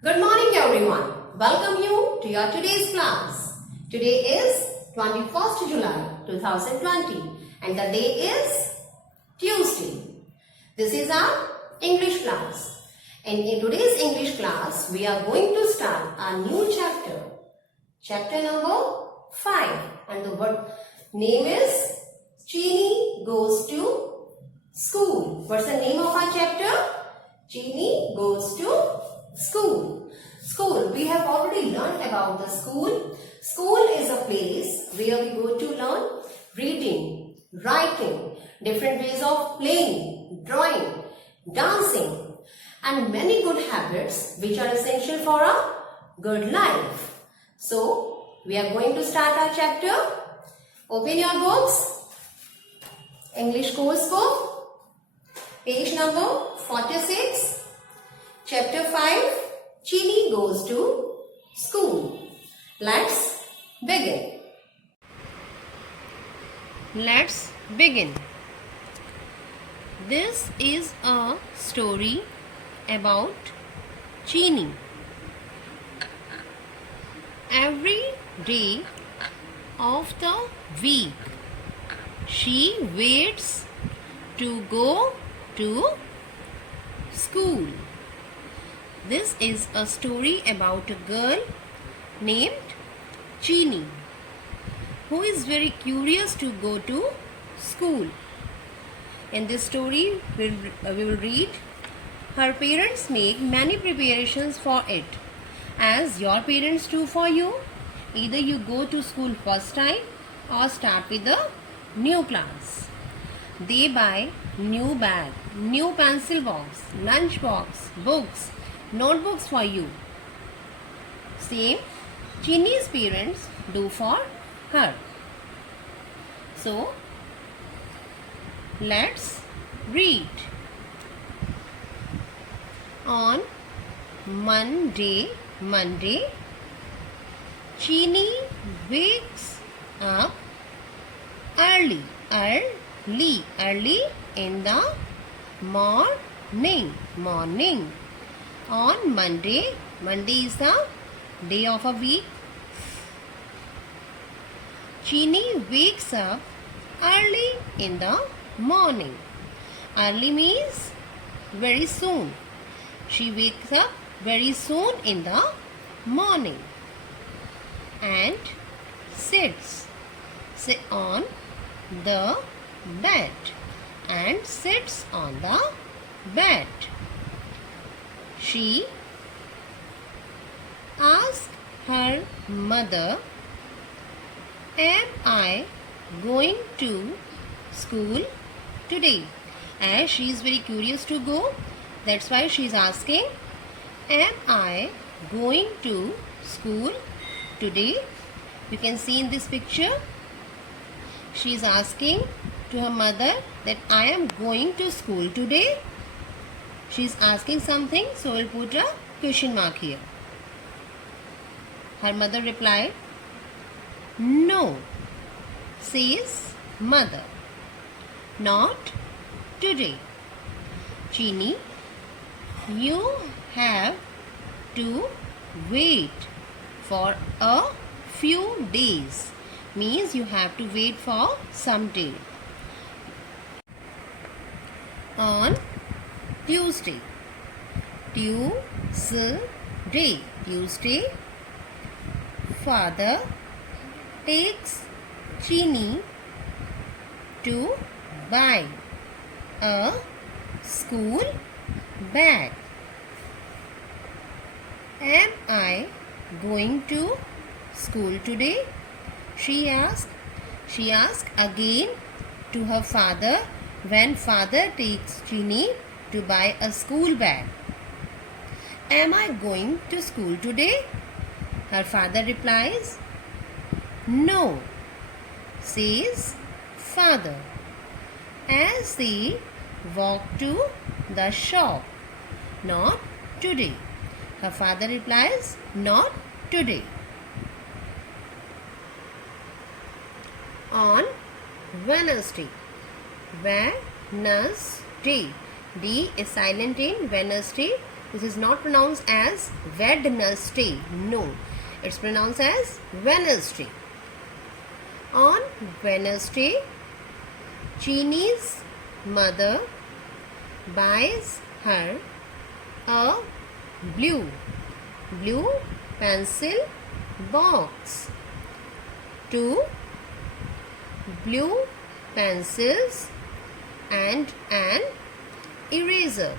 Good morning everyone. Welcome you to your today's class. Today is 21st July 2020 and the day is Tuesday. This is our English class. And in today's English class, we are going to start a new chapter. Chapter number 5. And the word name is Chini Goes to School. What's the name of our chapter? Chini Goes to School. School. We have already learned about the school. School is a place where we go to learn reading, writing, different ways of playing, drawing, dancing, and many good habits which are essential for a good life. So, we are going to start our chapter. Open your books. English course book. Page number 46. Chapter 5, Chini Goes to School. Let's begin. Let's begin. This is a story about Chini. Every day of the week, she waits to go to school. This is a story about a girl named Chini who is very curious to go to school. In this story, we will read, her parents make many preparations for it, as your parents do for you. Either you go to school first time or start with a new class. They buy new bag, new pencil box, lunch box, books, notebooks for you. Same Chini's parents do for her. So, let's read. On Monday, Chini wakes up early in the morning. On Monday is the day of a week. Chini wakes up early in the morning. Early means very soon. She wakes up very soon in the morning and sits on the bed She asks her mother, am I going to school today? As she is very curious to go, that's why she is asking, am I going to school today? You can see in this picture, she is asking to her mother that I am going to school today. She is asking something, so we'll put a question mark here. Her mother replied, no, says mother, not today. Chini, you have to wait for a few days. Means you have to wait for some day. On Tuesday, father takes Chini to buy a school bag. Am I going to school today? She asked again to her father when father takes Chini to buy a school bag. Am I going to school today? Her father replies, no, says father, as they walk to the shop. Not today. Her father replies, not today. On Wednesday. D is silent in Wednesday. This is not pronounced as Wednesday. No, it's pronounced as Wednesday. On Wednesday, Chini's mother buys her a blue pencil box, 2 blue pencils and an eraser.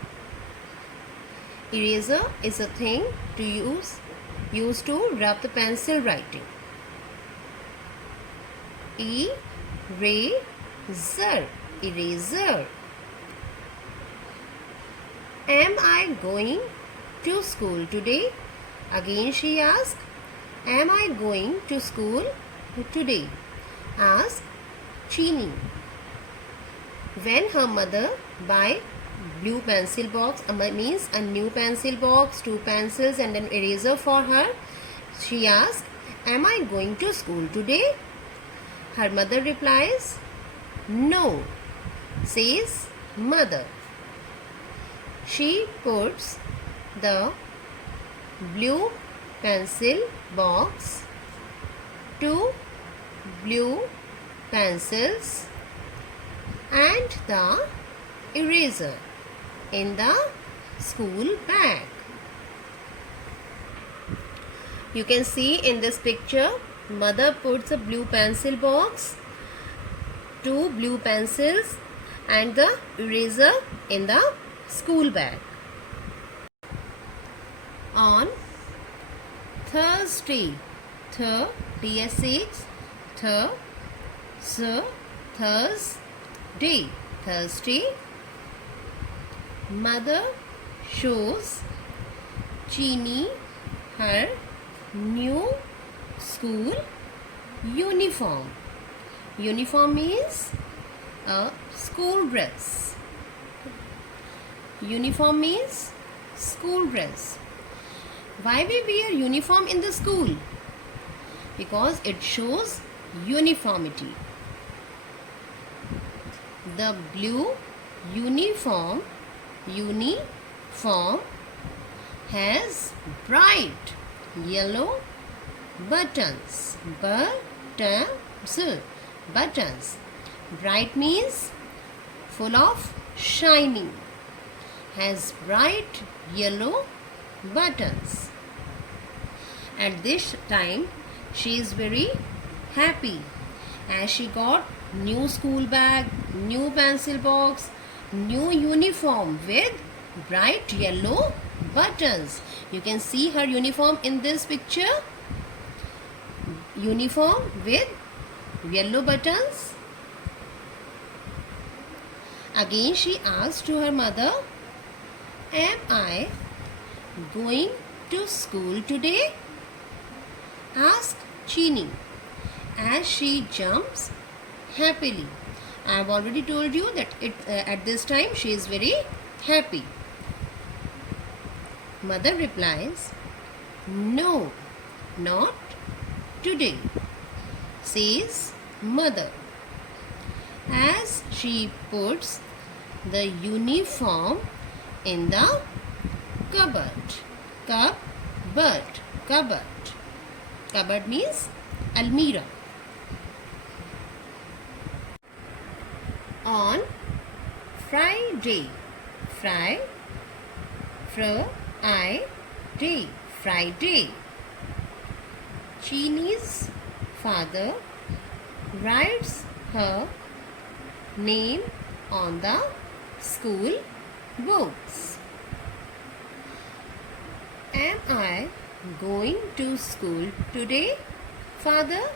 Eraser is a thing to used to rub the pencil writing. Eraser. Am I going to school today? Again she asked, am I going to school today? Asked Chini. When her mother buy blue pencil box, means a new pencil box, 2 pencils and an eraser for her, she asked, am I going to school today? Her mother replies, no, says mother. She puts the blue pencil box, 2 blue pencils and the eraser in the school bag. You can see in this picture, mother puts a blue pencil box, 2 blue pencils and the eraser in the school bag. On Thursday, Thursday, mother shows Chini her new school uniform. Uniform means a school dress. Uniform means school dress. Why we wear uniform in the school? Because it shows uniformity. The blue uniform has bright yellow buttons. Buttons. Bright means full of shining. Has bright yellow buttons. At this time, she is very happy as she got new school bag, new pencil box, new uniform with bright yellow buttons. You can see her uniform in this picture. Uniform with yellow buttons. Again she asked to her mother, am I going to school today? Asked Chini as she jumps happily. I have already told you that at this time she is very happy. Mother replies, no, not today, says mother, as she puts the uniform in the cupboard. Cupboard means almirah. On Friday, Friday, Chini's father writes her name on the school books. Am I going to school today, father?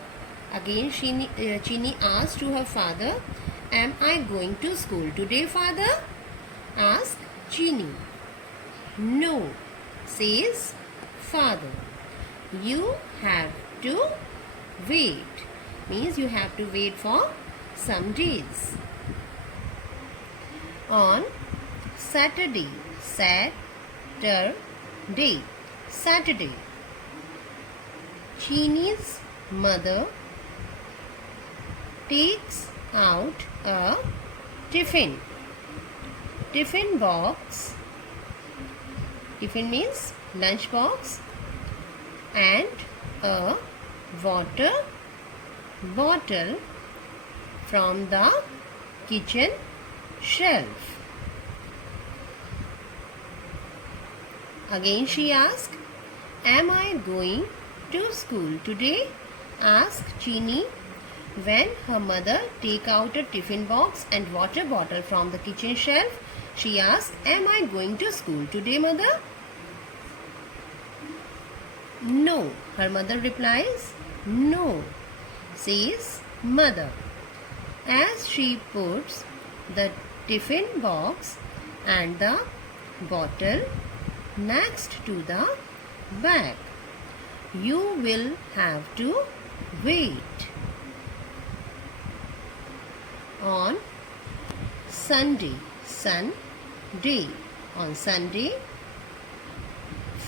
Again Chini asked to her father, am I going to school today, father? Asked Chini. No, says father. You have to wait. Means you have to wait for some days. On Saturday, Chini's mother takes out a tiffin box Tiffin means lunch box. And a water bottle from the kitchen shelf. Again she asked, "Am I going to school today?" asked Chini. When her mother take out a tiffin box and water bottle from the kitchen shelf, she asked, "Am I going to school today, mother?" "No," her mother replies. "No," says mother, as she puts the tiffin box and the bottle next to the bag. "You will have to wait." On Sunday, on Sunday,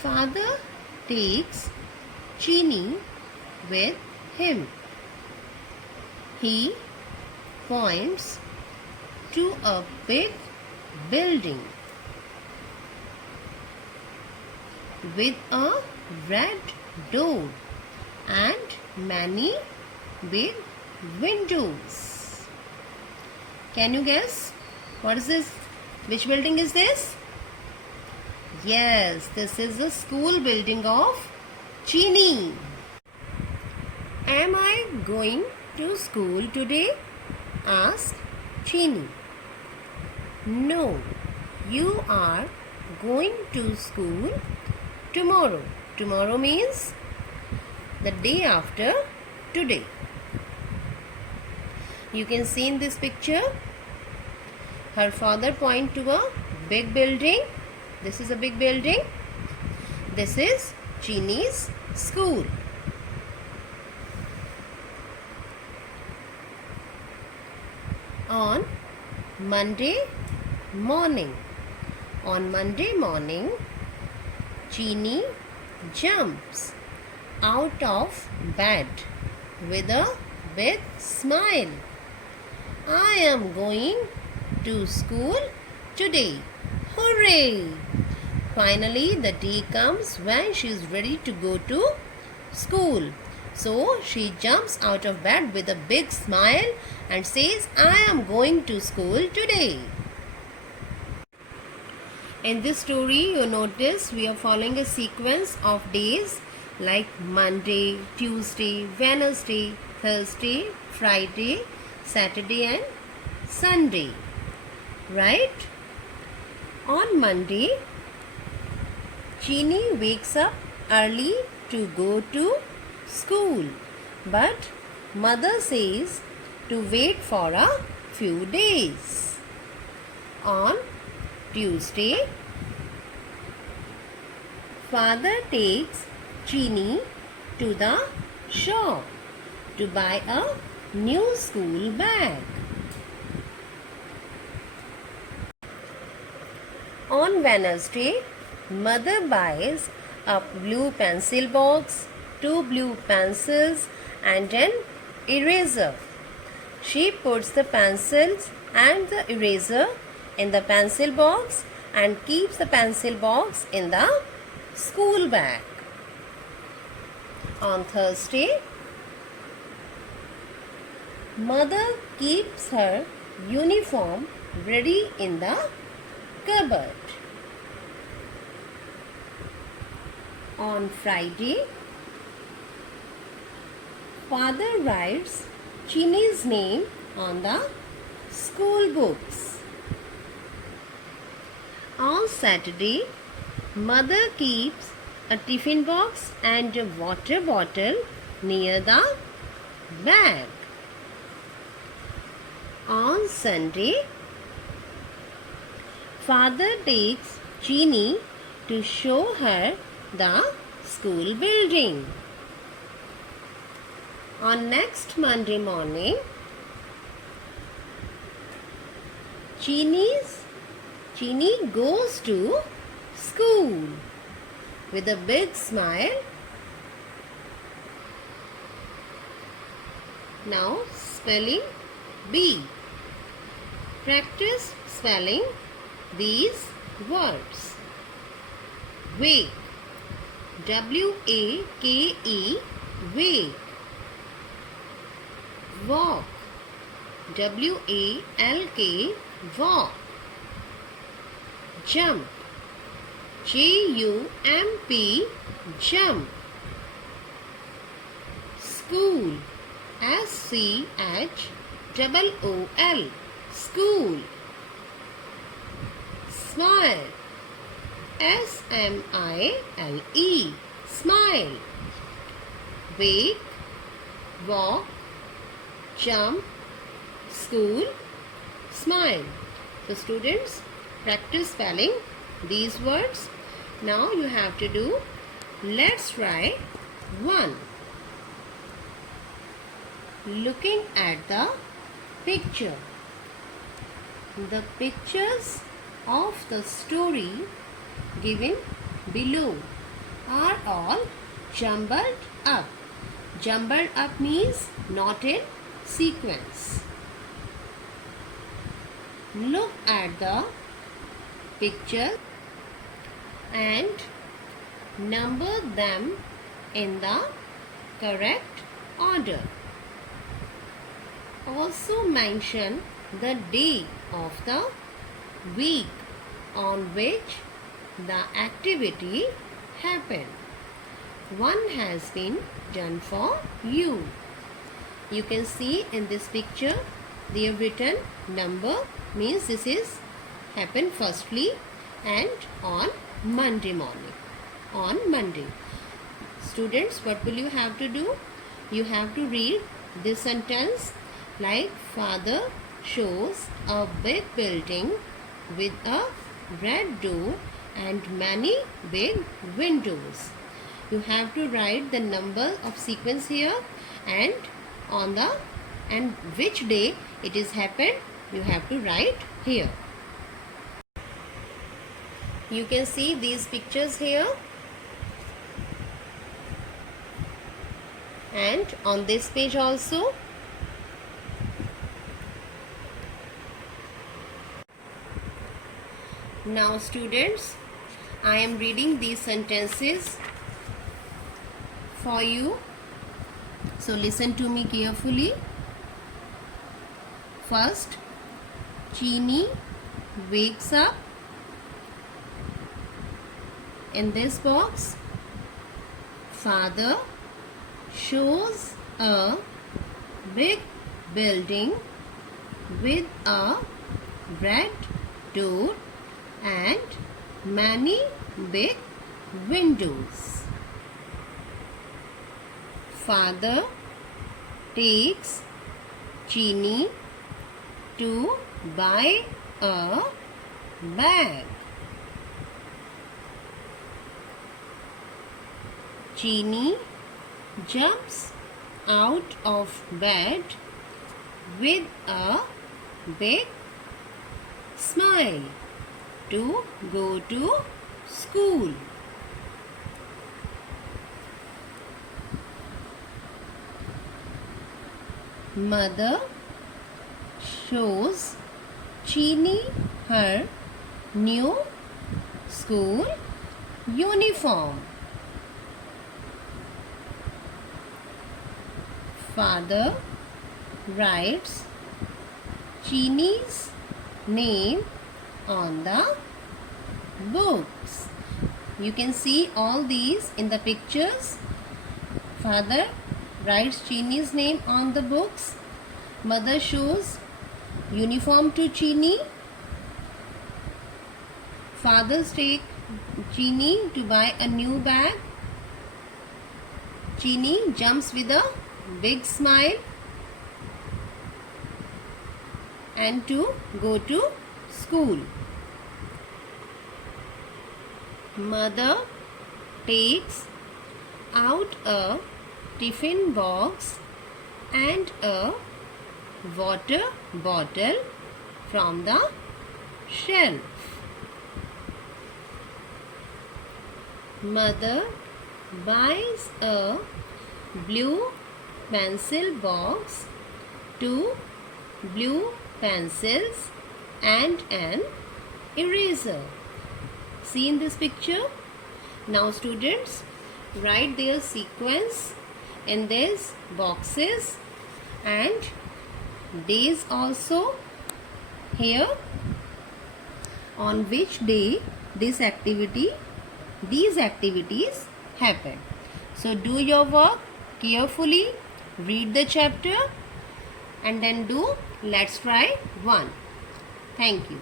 father takes Chini with him. He points to a big building with a red door and many big windows. Can you guess? What is this? Which building is this? Yes, this is the school building of Chini. "Am I going to school today?" asked Chini. "No, you are going to school tomorrow." Tomorrow means the day after today. You can see in this picture, her father point to a big building. This is a big building. This is Chini's school. On Monday morning, Chini jumps out of bed with a big smile. "I am going to school today. Hooray!" Finally, the day comes when she is ready to go to school. So she jumps out of bed with a big smile and says, "I am going to school today." In this story, you notice we are following a sequence of days like Monday, Tuesday, Wednesday, Thursday, Friday, Saturday and Sunday. Right? On Monday, Chini wakes up early to go to school, but mother says to wait for a few days. On Tuesday, father takes Chini to the shop to buy a new school bag. On Wednesday, mother buys a blue pencil box, 2 blue pencils and an eraser. She puts the pencils and the eraser in the pencil box and keeps the pencil box in the school bag. On Thursday, mother keeps her uniform ready in the cupboard. On Friday, father writes Chini's name on the school books. On Saturday, mother keeps a tiffin box and a water bottle near the bag. On Sunday, father takes Chini to show her the school building. On next Monday morning, Chini goes to school with a big smile. Now spelling B. Practice spelling these words. wake. W-A-K-E, wake. Walk. W-A-L-K, walk. Jump. J-U-M-P, jump. School. S-C-H-O-O-L, school. Smile. S-M-I-L-E, smile. Wake, walk, jump, school, smile. So students, practice spelling these words. Now you have to do, let's try 1. Looking at the picture. The pictures of the story given below are all jumbled up. Jumbled up means not in sequence. Look at the picture and number them in the correct order. Also mention the day of the week on which the activity happened. One has been done for you. You can see in this picture they have written number, means this is happened firstly and on Monday morning. On Monday. Students, what will you have to do? You have to read this sentence like, father shows a big building with a red door and many big windows. You have to write the number of sequence here and on the and which day it is happened you have to write here. You can see these pictures here and on this page also. Now students, I am reading these sentences for you. So listen to me carefully. First, Chini wakes up. In this box, father shows a big building with a red door and many big windows. Father takes Chini to buy a bag. Chini jumps out of bed with a big smile to go to school. Mother shows Chini her new school uniform. Father writes Chini's name on the books. You can see all these in the pictures. Father writes Chini's name on the books. Mother shows uniform to Chini. Fathers take Chini to buy a new bag. Chini jumps with a big smile and to go to school. Mother takes out a tiffin box and a water bottle from the shelf. Mother buys a blue pencil box, 2 blue pencils and an eraser. See in this picture, Now students, write their sequence in these boxes and days also here on which day these activities happen. So do your work carefully, read the chapter and then do let's try 1. Thank you.